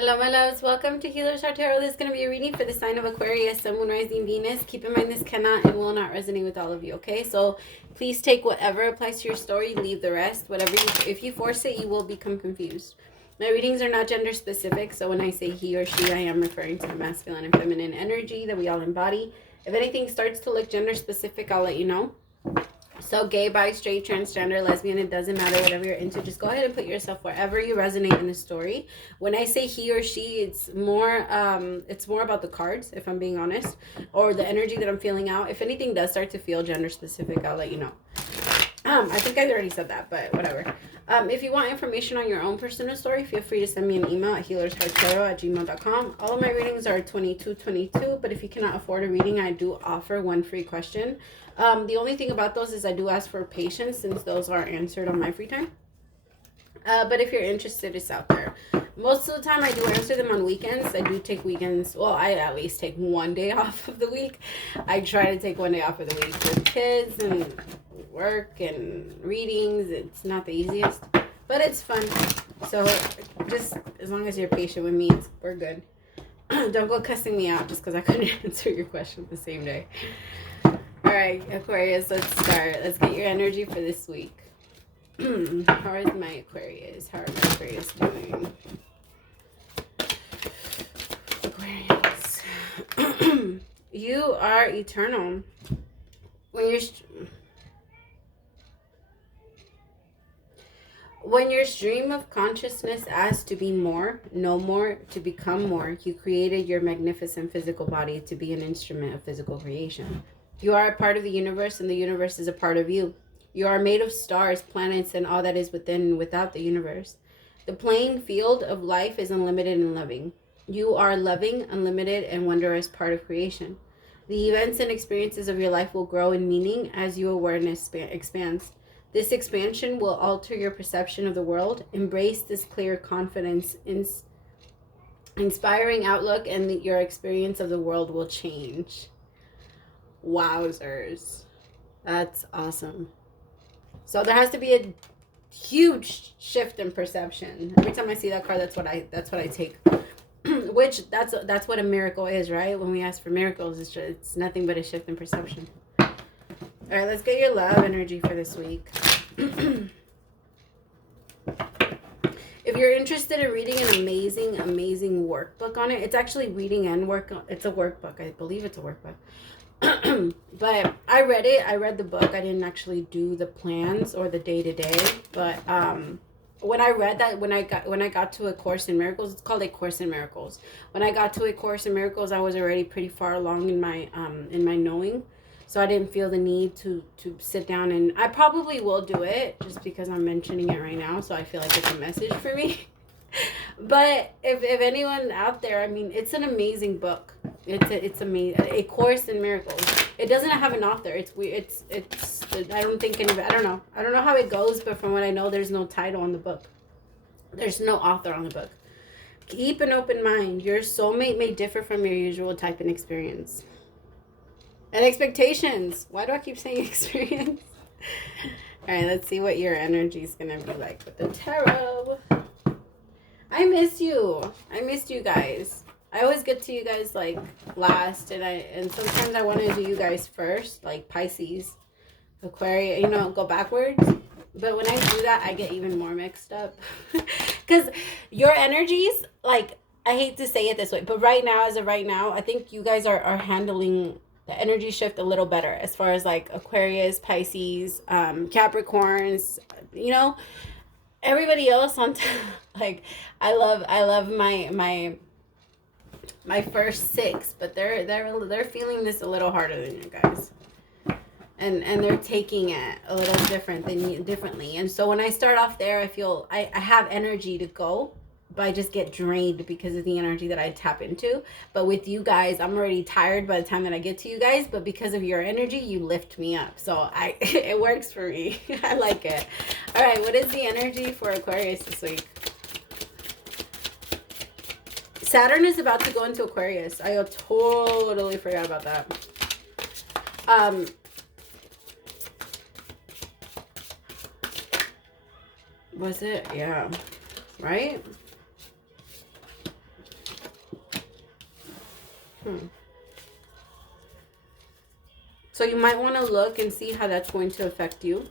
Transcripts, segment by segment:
Hello, my loves. Welcome to HealersHeartTarot. This is going to be a reading for the sign of Aquarius, Sun, Moon, Rising, Venus. Keep in mind this cannot and will not resonate with all of you, okay? So please take whatever applies to your story, leave the rest. If you force it, you will become confused. My readings are not gender specific, so when I say he or she, I am referring to the masculine and feminine energy that we all embody. If anything starts to look gender specific, I'll let you know. So gay, bi, straight, transgender, lesbian, it doesn't matter, whatever you're into, just go ahead and put yourself wherever you resonate in the story. When I say he or she, it's more about the cards, if I'm being honest, or the energy that I'm feeling out. If anything does start to feel gender specific, I'll let you know. I think I already said that, but whatever. If you want information on your own personal story, feel free to send me an email at healershearttarot@gmail.com. All of my readings are $22.22, but if you cannot afford a reading, I do offer one free question. The only thing about those is I do ask for patience, since those are answered on my free time. But if you're interested, it's out there. Most of the time I do answer them on weekends. I do take weekends. Well, I at least take one day off of the week. I try to take one day off of the week with kids and work and readings. It's not the easiest, but it's fun. So just as long as you're patient with me, we're good. Don't go cussing me out just because I couldn't answer your question the same day. All right, Aquarius, let's start. Let's get your energy for this week. How is my Aquarius? How are my Aquarius doing? Aquarius. You are eternal. When your stream of consciousness asked to be more, no more, to become more, you created your magnificent physical body to be an instrument of physical creation. You are a part of the universe, and the universe is a part of you. You are made of stars, planets, and all that is within and without the universe. The playing field of life is unlimited and loving. You are loving, unlimited, and wondrous part of creation. The events and experiences of your life will grow in meaning as your awareness expands. This expansion will alter your perception of the world. Embrace this clear confidence, inspiring outlook, and your experience of the world will change. Wowzers. That's awesome. So there has to be a huge shift in perception. Every time I see that card, that's what I take. Which that's what a miracle is, right? When we ask for miracles, it's nothing but a shift in perception. All right, let's get your love energy for this week. If you're interested in reading an amazing workbook on it, it's actually reading and work. It's a workbook. I believe it's a workbook. But I read it. I read the book. I didn't actually do the plans or the day-to-day. But when I read that, when I got to A Course in Miracles, it's called A Course in Miracles. When I got to A Course in Miracles, I was already pretty far along in my knowing. So I didn't feel the need to sit down, and I probably will do it just because I'm mentioning it right now. So I feel like it's a message for me. But if anyone out there, I mean, it's an amazing book. It's amazing. A Course in Miracles. It doesn't have an author. It's weird. It's I don't think any. I don't know how it goes, but from what I know, there's no title on the book. There's no author on the book. Keep an open mind. Your soulmate may differ from your usual type and experience. And expectations. Why do I keep saying experience? All right, let's see what your energy is going to be like with the tarot. I miss you. I missed you guys. I always get to you guys like last, and sometimes I want to do you guys first, like Pisces, Aquarius, go backwards. But when I do that, I get even more mixed up. Because your energies, like, I hate to say it this way, but right now, I think you guys are handling the energy shift a little better as far as like Aquarius, Pisces, Capricorns, everybody else on like I love my first 6, but they're feeling this a little harder than you guys. And they're taking it a little differently. And so when I start off there, I feel I have energy to go, but I just get drained because of the energy that I tap into. But with you guys, I'm already tired by the time that I get to you guys, but because of your energy, you lift me up. So it works for me. I like it. All right, what is the energy for Aquarius this week? Saturn is about to go into Aquarius. I totally forgot about that. Was it? Yeah. Right? So you might want to look and see how that's going to affect you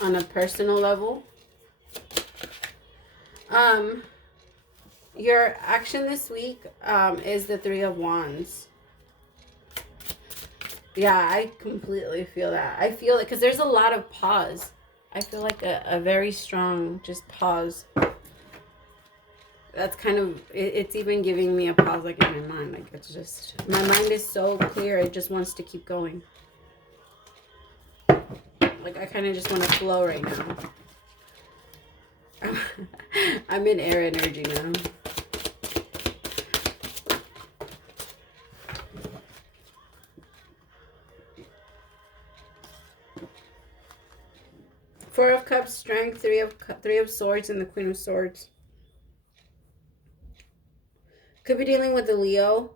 on a personal level. Your action this week is the Three of Wands. Yeah, I completely feel that. I feel it because there's a lot of pause. I feel like a very strong just pause. That's kind of, it's even giving me a pause like in my mind. Like it's just, my mind is so clear. It just wants to keep going. Like I kind of just want to flow right now. I'm in air energy now. Four of Cups, Strength, Three of Swords, and the Queen of Swords. Could be dealing with the Leo,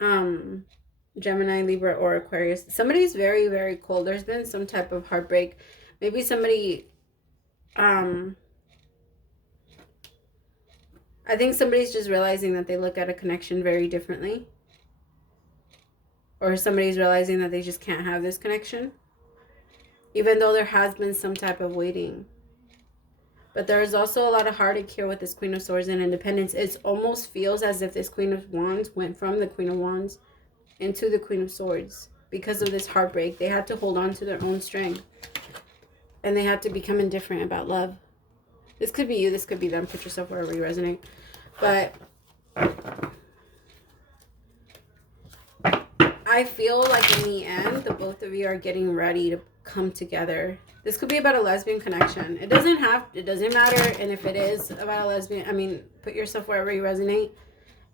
Gemini, Libra, or Aquarius. Somebody's very, very cold. There's been some type of heartbreak. Maybe somebody, I think somebody's just realizing that they look at a connection very differently. Or somebody's realizing that they just can't have this connection. Even though there has been some type of waiting. But there is also a lot of heartache here with this Queen of Swords and Independence. It almost feels as if this Queen of Wands went from the Queen of Wands into the Queen of Swords. Because of this heartbreak, they had to hold on to their own strength. And they had to become indifferent about love. This could be you, this could be them. Put yourself wherever you resonate. But I feel like in the end, the both of you are getting ready to come together. This could be about a lesbian connection. It doesn't matter. And if it is about a lesbian, I mean, put yourself wherever you resonate.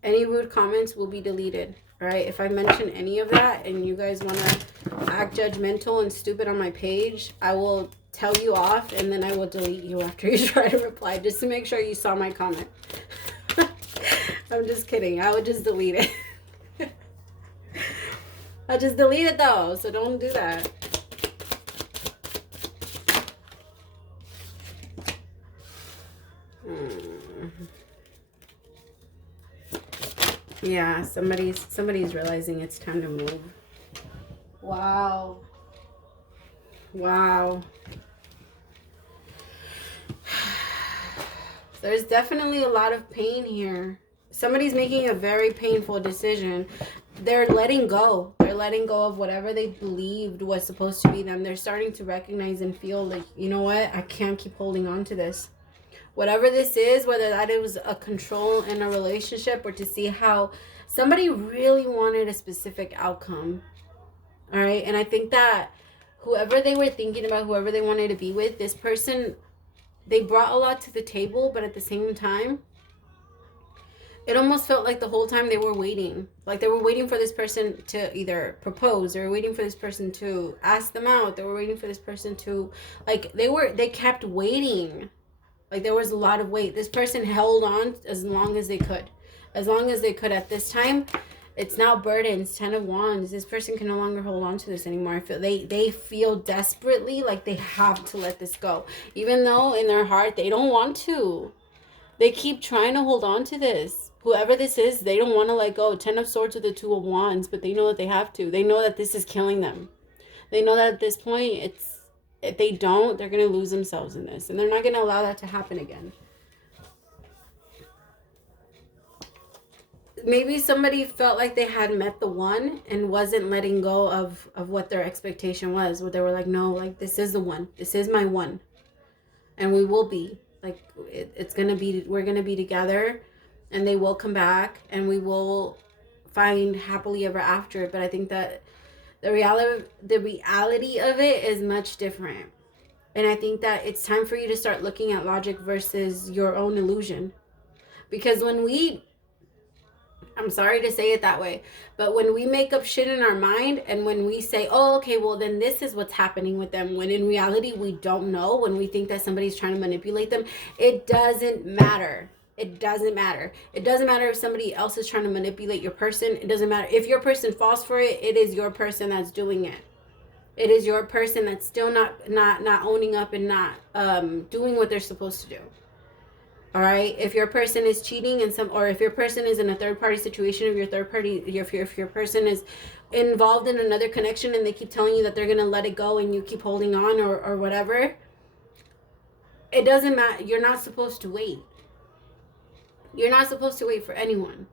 Any rude comments will be deleted. All right. If I mention any of that and you guys want to act judgmental and stupid on my page, I will tell you off and then I will delete you after you try to reply, just to make sure you saw my comment. I'm just kidding. I would just delete it. I'll just delete it though, so don't do that. Yeah, somebody's realizing it's time to move. Wow. Wow. There's definitely a lot of pain here. Somebody's making a very painful decision. They're letting go. They're letting go of whatever they believed was supposed to be them. They're starting to recognize and feel like, you know what? I can't keep holding on to this. Whatever this is, whether that it was a control in a relationship or to see how somebody really wanted a specific outcome. All right. And I think that whoever they were thinking about, whoever they wanted to be with, this person, they brought a lot to the table, but at the same time, it almost felt like the whole time they were waiting. Like they were waiting for this person to either propose. They were waiting for this person to ask them out. They were waiting for this person to, like, they kept waiting. Like there was a lot of wait. This person held on as long as they could. As long as they could at this time. It's now burdens, 10 of Wands. This person can no longer hold on to this anymore. I feel they feel desperately like they have to let this go. Even though in their heart they don't want to. They keep trying to hold on to this. Whoever this is, they don't want to let go. 10 of Swords with the 2 of Wands, but they know that they have to. They know that this is killing them. They know that at this point, if they don't, they're going to lose themselves in this. And they're not going to allow that to happen again. Maybe somebody felt like they had met the one and wasn't letting go of what their expectation was. Where they were like, no, like this is the one. This is my one. And we will be. Like it's going to be, we're going to be together. And they will come back. And we will find happily ever after. But I think that the reality of it is much different. And I think that it's time for you to start looking at logic versus your own illusion. Because I'm sorry to say it that way, but when we make up shit in our mind and when we say, oh, okay, well, then this is what's happening with them, when in reality we don't know, when we think that somebody's trying to manipulate them, it doesn't matter. It doesn't matter. It doesn't matter if somebody else is trying to manipulate your person. It doesn't matter. If your person falls for it, it is your person that's doing it. It is your person that's still not owning up and not doing what they're supposed to do. All right, if your person is cheating in some, or if your person is in a third party situation, if your person is involved in another connection and they keep telling you that they're gonna let it go and you keep holding on, or whatever, it doesn't matter. You're not supposed to wait. You're not supposed to wait for anyone.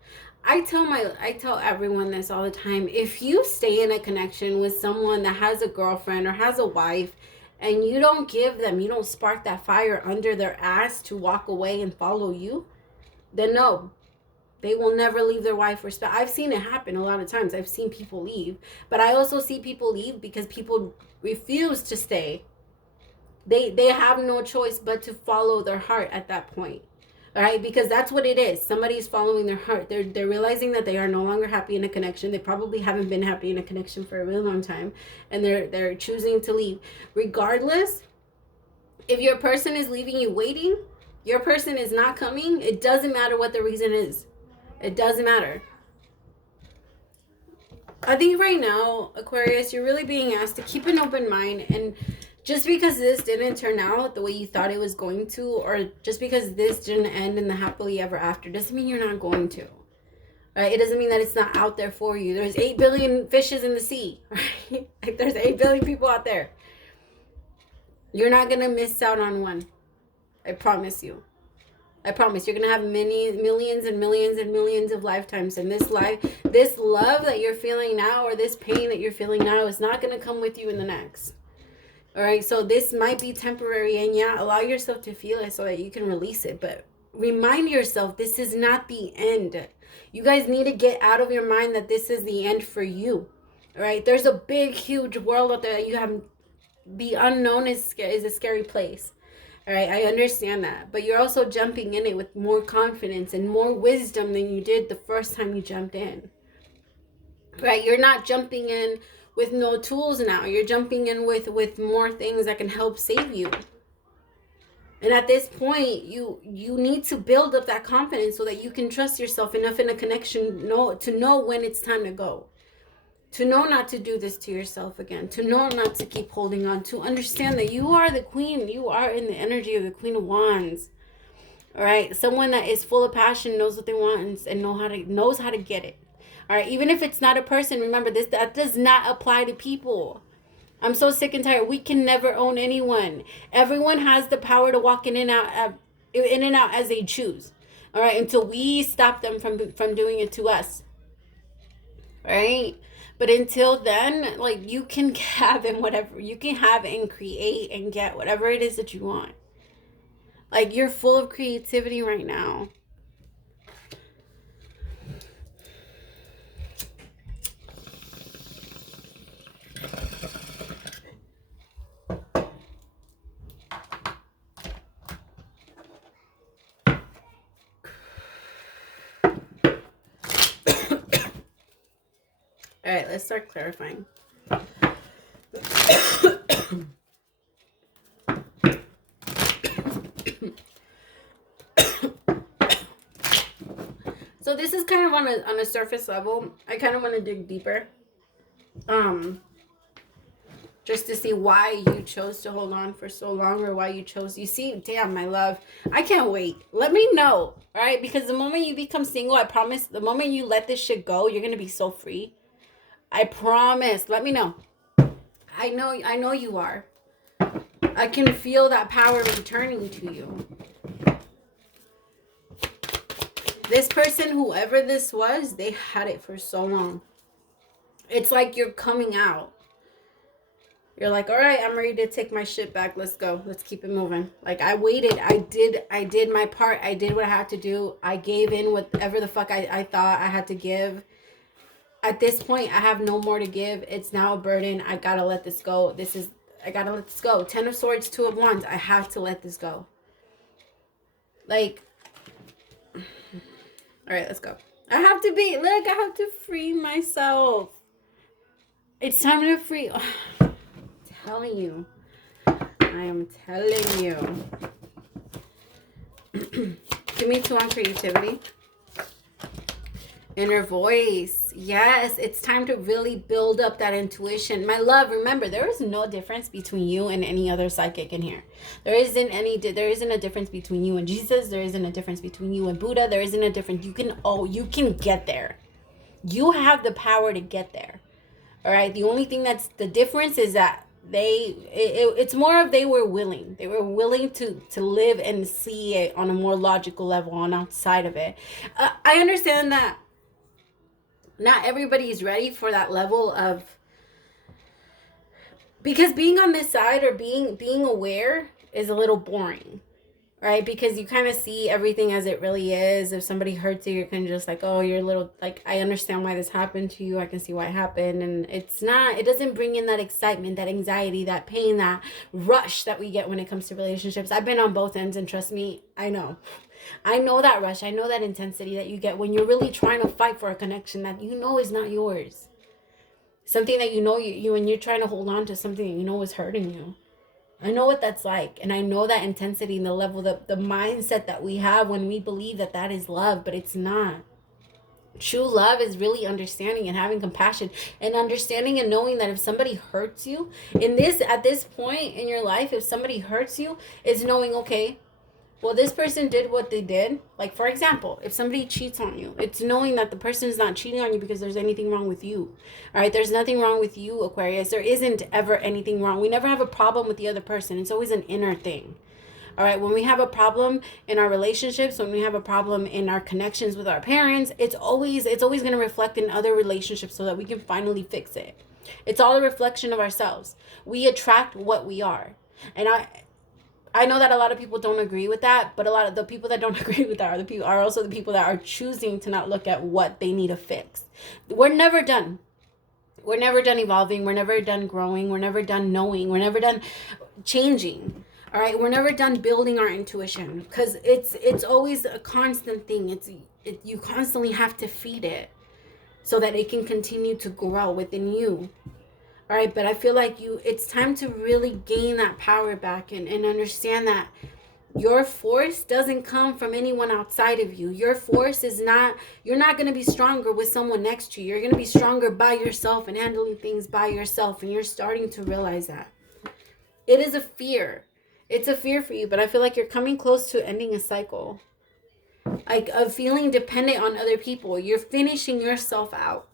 I tell everyone this all the time. If you stay in a connection with someone that has a girlfriend or has a wife, and you don't spark that fire under their ass to walk away and follow you, then no, they will never leave their wife or spouse. I've seen it happen a lot of times. I've seen people leave, but I also see people leave because people refuse to stay. They have no choice but to follow their heart at that point. All right, because that's what it is. Somebody's following their heart. They're realizing that they are no longer happy in a connection. They probably haven't been happy in a connection for a really long time, and they're choosing to leave. Regardless, if your person is leaving you waiting, your person is not coming, it doesn't matter what the reason is. It doesn't matter. I think right now, Aquarius, you're really being asked to keep an open mind, and just because this didn't turn out the way you thought it was going to, or just because this didn't end in the happily ever after, doesn't mean you're not going to. Right? It doesn't mean that it's not out there for you. There's 8 billion fishes in the sea. Right? Like, there's 8 billion people out there. You're not going to miss out on one. I promise you. I promise. You're going to have millions and millions and millions of lifetimes. And this love that you're feeling now, or this pain that you're feeling now, is not going to come with you in the next. All right, so this might be temporary, and yeah, allow yourself to feel it so that you can release it. But remind yourself, this is not the end. You guys need to get out of your mind that this is the end for you. All right, there's a big, huge world out there that you have. The unknown is a scary place. All right, I understand that. But you're also jumping in it with more confidence and more wisdom than you did the first time you jumped in. Right, you're not jumping in with no tools now. You're jumping in with more things that can help save you. And at this point, you need to build up that confidence so that you can trust yourself enough in a connection to know when it's time to go. To know not to do this to yourself again. To know not to keep holding on. To understand that you are the queen. You are in the energy of the Queen of Wands. All right? Someone that is full of passion, knows what they want, and knows how to get it. All right, even if it's not a person, remember this, that does not apply to people. I'm so sick and tired. We can never own anyone. Everyone has the power to walk in and out as they choose. All right, until we stop them from doing it to us. All right, but until then, like, you can have and whatever you can have and create and get whatever it is that you want. Like, you're full of creativity right now. All right, let's start clarifying. So this is kind of on a surface level. I kind of want to dig deeper. Just to see why you chose to hold on for so long, or why you chose. You see, damn, my love, I can't wait. Let me know, all right? Because the moment you become single, I promise, the moment you let this shit go, you're going to be so free. I promise. Let me know. I know you are. I can feel that power returning to you. This person, whoever this was, they had it for so long. It's like you're coming out. You're like, all right, I'm ready to take my shit back. Let's go. Let's keep it moving. Like, I waited. I did my part. I did what I had to do. I gave in whatever the fuck I thought I had to give. At this point, I have no more to give. It's now a burden. I gotta let this go. I gotta let this go. 10 of Swords, 2 of Wands. I have to let this go. Like, all right, let's go. I have to free myself. It's time to free. I'm telling you. I am telling you. Give me 2 on creativity. Inner voice. Yes, it's time to really build up that intuition. My love, remember, there is no difference between you and any other psychic in here. There isn't a difference between you and Jesus. There isn't a difference between you and Buddha. There isn't a difference. You can get there. You have the power to get there. All right. The only thing that's the difference is that it's more of they were willing to live and see it on a more logical level on outside of it. I understand that not everybody is ready for that level of, because being on this side or being aware is a little boring, right? Because you kind of see everything as it really is. If somebody hurts you, you're kind of just like, oh, you're a little, like, I understand why this happened to you. I can see why it happened. And it doesn't bring in that excitement, that anxiety, that pain, that rush that we get when it comes to relationships. I've been on both ends, and trust me, I know that rush. I know that intensity that you get when you're really trying to fight for a connection that you know is not yours. Something that you know when you're trying to hold on to something that you know is hurting you. I know what that's like, and I know that intensity and the level, the mindset that we have when we believe that that is love, but it's not. True love is really understanding and having compassion and understanding and knowing that if somebody hurts you at this point in your life, if somebody hurts you, it's knowing, okay, well, this person did what they did. Like, for example, if somebody cheats on you, it's knowing that the person is not cheating on you because there's anything wrong with you. All right, there's nothing wrong with you, Aquarius. There isn't ever anything wrong. We never have a problem with the other person. It's always an inner thing. All right, when we have a problem in our relationships, when we have a problem in our connections with our parents, it's always going to reflect in other relationships so that we can finally fix it. It's all a reflection of ourselves. We attract what we are. And I know that a lot of people don't agree with that, but a lot of the people that don't agree with that are also the people that are choosing to not look at what they need to fix. We're never done. We're never done evolving. We're never done growing. We're never done knowing. We're never done changing. All right, we're never done building our intuition, because it's always a constant thing. You constantly have to feed it so that it can continue to grow within you. All right, but I feel like it's time to really gain that power back and understand that your force doesn't come from anyone outside of you. Your force is not, you're not going to be stronger with someone next to you. You're going to be stronger by yourself and handling things by yourself. And you're starting to realize that. It is a fear. It's a fear for you, but I feel like you're coming close to ending a cycle. Like of feeling dependent on other people. You're finishing yourself out.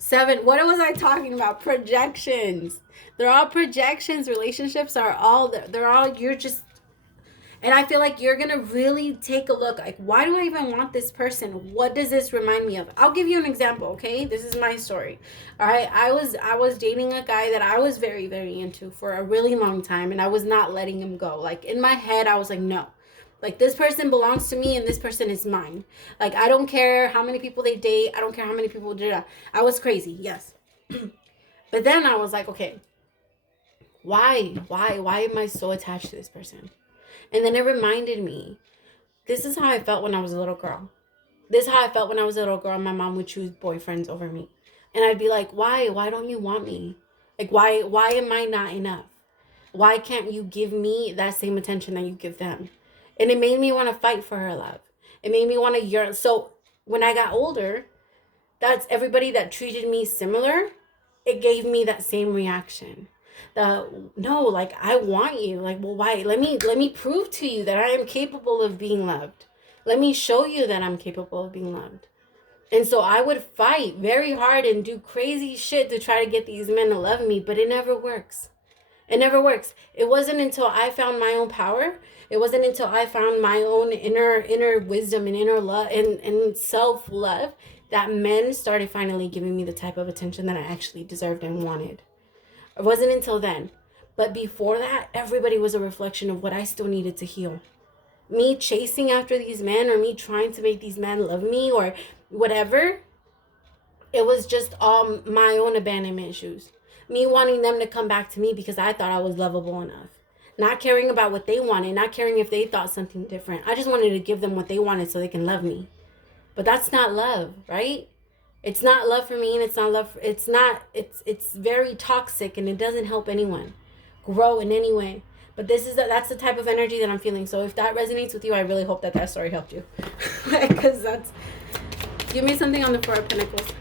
7, what was I talking about? Projections. They're all projections. Relationships are all, you're just, and I feel like you're going to really take a look. Like, why do I even want this person? What does this remind me of? I'll give you an example, okay? This is my story. All right. I was dating a guy that I was very, very into for a really long time, and I was not letting him go. Like, in my head, I was like, no. Like, this person belongs to me and this person is mine. Like, I don't care how many people they date. I don't care how many people do that. I was crazy, yes. But then I was like, okay, why am I so attached to this person? And then it reminded me, this is how I felt when I was a little girl. This is how I felt when I was a little girl. My mom would choose boyfriends over me. And I'd be like, why don't you want me? Like, why am I not enough? Why can't you give me that same attention that you give them? And it made me want to fight for her love. It made me want to yearn. So when I got older, that's everybody that treated me similar. It gave me that same reaction. No, like, I want you. Like, well, why? Let me prove to you that I am capable of being loved. Let me show you that I'm capable of being loved. And so I would fight very hard and do crazy shit to try to get these men to love me, but it never works. It never works. It wasn't until I found my own power. It wasn't until I found my own inner wisdom and inner love and self-love that men started finally giving me the type of attention that I actually deserved and wanted. It wasn't until then. But before that, everybody was a reflection of what I still needed to heal. Me chasing after these men, or me trying to make these men love me, or whatever, it was just all my own abandonment issues. Me wanting them to come back to me because I thought I was lovable enough. Not caring about what they wanted, not caring if they thought something different. I just wanted to give them what they wanted so they can love me. But that's not love, right? It's not love for me, and it's not love. It's very toxic, and it doesn't help anyone grow in any way. But that's the type of energy that I'm feeling. So if that resonates with you, I really hope that that story helped you. Because that's... Give me something on the Four of Pentacles.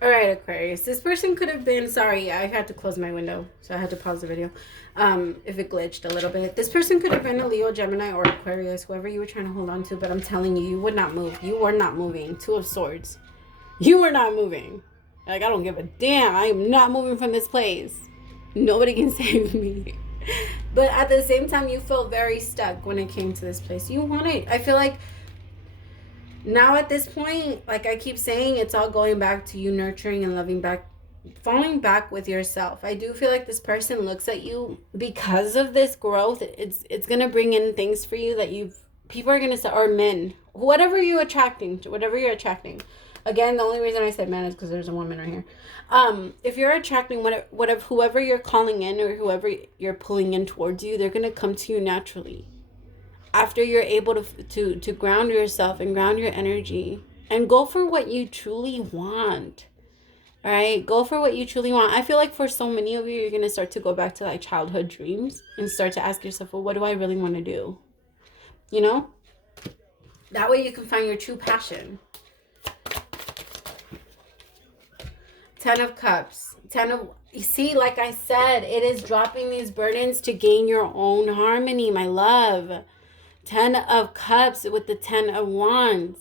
All right, Aquarius. This person could have been... Sorry, I had to close my window. So I had to pause the video. If it glitched a little bit. This person could have been a Leo, Gemini, or Aquarius. Whoever you were trying to hold on to. But I'm telling you, you would not move. You were not moving. Two of Swords. You were not moving. Like, I don't give a damn. I am not moving from this place. Nobody can save me. But at the same time, you felt very stuck when it came to this place. You wanted... I feel like... Now at this point, like I keep saying, it's all going back to you nurturing and loving back, falling back with yourself. I do feel like this person looks at you because of this growth. It's going to bring in things for you that people are going to say, or men, whatever you're attracting. Again, the only reason I said men is because there's a woman right here. If you're attracting whoever you're calling in or whoever you're pulling in towards you, they're going to come to you naturally. After you're able to ground yourself and ground your energy and go for what you truly want. All right, go for what you truly want. I feel like for so many of you, you're going to start to go back to like childhood dreams and start to ask yourself, well, what do I really want to do? You know, that way you can find your true passion. 10 of Cups. You see, like I said, it is dropping these burdens to gain your own harmony, my love. 10 of Cups with the 10 of Wands.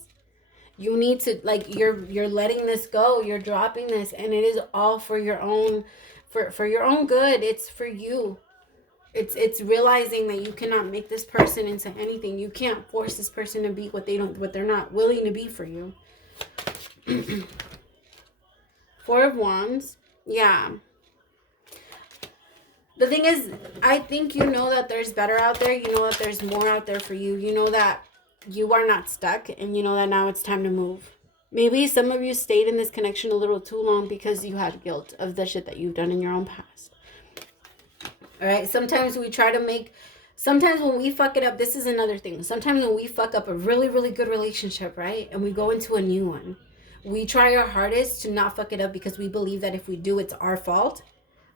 You need to, like, you're letting this go. You're dropping this, and it is all for your own, for your own good. It's for you. It's realizing that you cannot make this person into anything. You can't force this person to be what they're not willing to be for you. 4 of Wands. Yeah. The thing is, I think you know that there's better out there. You know that there's more out there for you. You know that you are not stuck. And you know that now it's time to move. Maybe some of you stayed in this connection a little too long because you had guilt of the shit that you've done in your own past. All right? Sometimes we try to make... Sometimes when we fuck it up, this is another thing. Sometimes when we fuck up a really, really good relationship, right? And we go into a new one. We try our hardest to not fuck it up because we believe that if we do, it's our fault.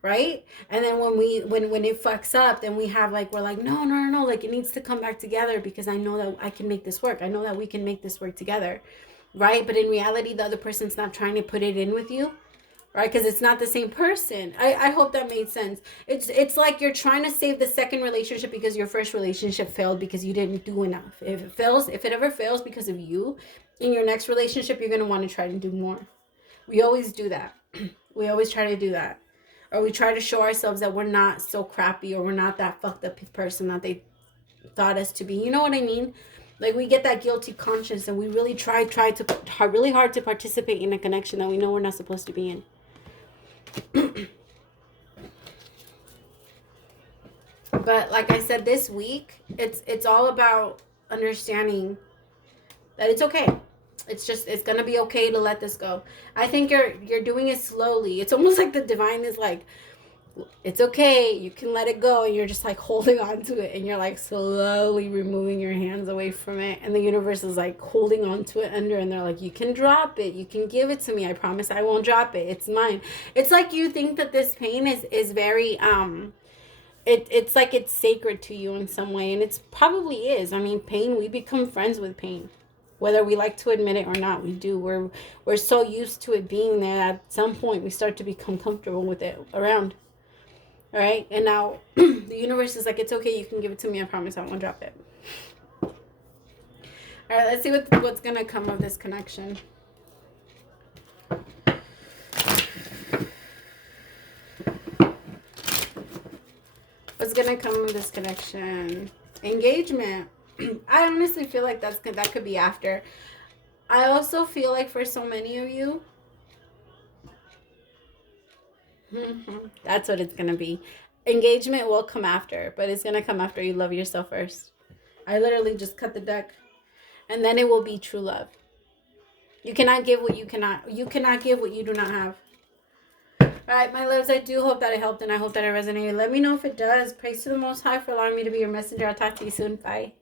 Right? And then when it fucks up, then we're like, no, like it needs to come back together because I know that I can make this work. I know that we can make this work together. Right? But in reality, the other person's not trying to put it in with you. Right? Because it's not the same person. I hope that made sense. It's like you're trying to save the second relationship because your first relationship failed because you didn't do enough. If it ever fails because of you, in your next relationship, you're going to want to try to do more. We always do that. We always try to do that. Or we try to show ourselves that we're not so crappy or we're not that fucked up person that they thought us to be. You know what I mean? Like we get that guilty conscience and we really try really hard to participate in a connection that we know we're not supposed to be in. But like I said, this week, it's all about understanding that it's okay. It's going to be okay to let this go. I think you're doing it slowly. It's almost like the divine is like, it's okay. You can let it go. And you're just like holding on to it. And you're like slowly removing your hands away from it. And the universe is like holding on to it under. And they're like, you can drop it. You can give it to me. I promise I won't drop it. It's mine. It's like you think that this pain is very, it's like it's sacred to you in some way. And it probably is. I mean, pain, we become friends with pain. Whether we like to admit it or not, we do. We're so used to it being there that at some point we start to become comfortable with it around. All right? And now the universe is like, it's okay. You can give it to me. I promise I won't drop it. All right, let's see what's going to come of this connection. What's going to come of this connection? Engagement. I honestly feel like that could be after. I also feel like for so many of you, that's what it's going to be. Engagement will come after, but it's going to come after you love yourself first. I literally just cut the deck. And then it will be true love. You cannot give what you cannot give what you do not have. All right, my loves, I do hope that it helped and I hope that it resonated. Let me know if it does. Praise to the Most High for allowing me to be your messenger. I'll talk to you soon. Bye.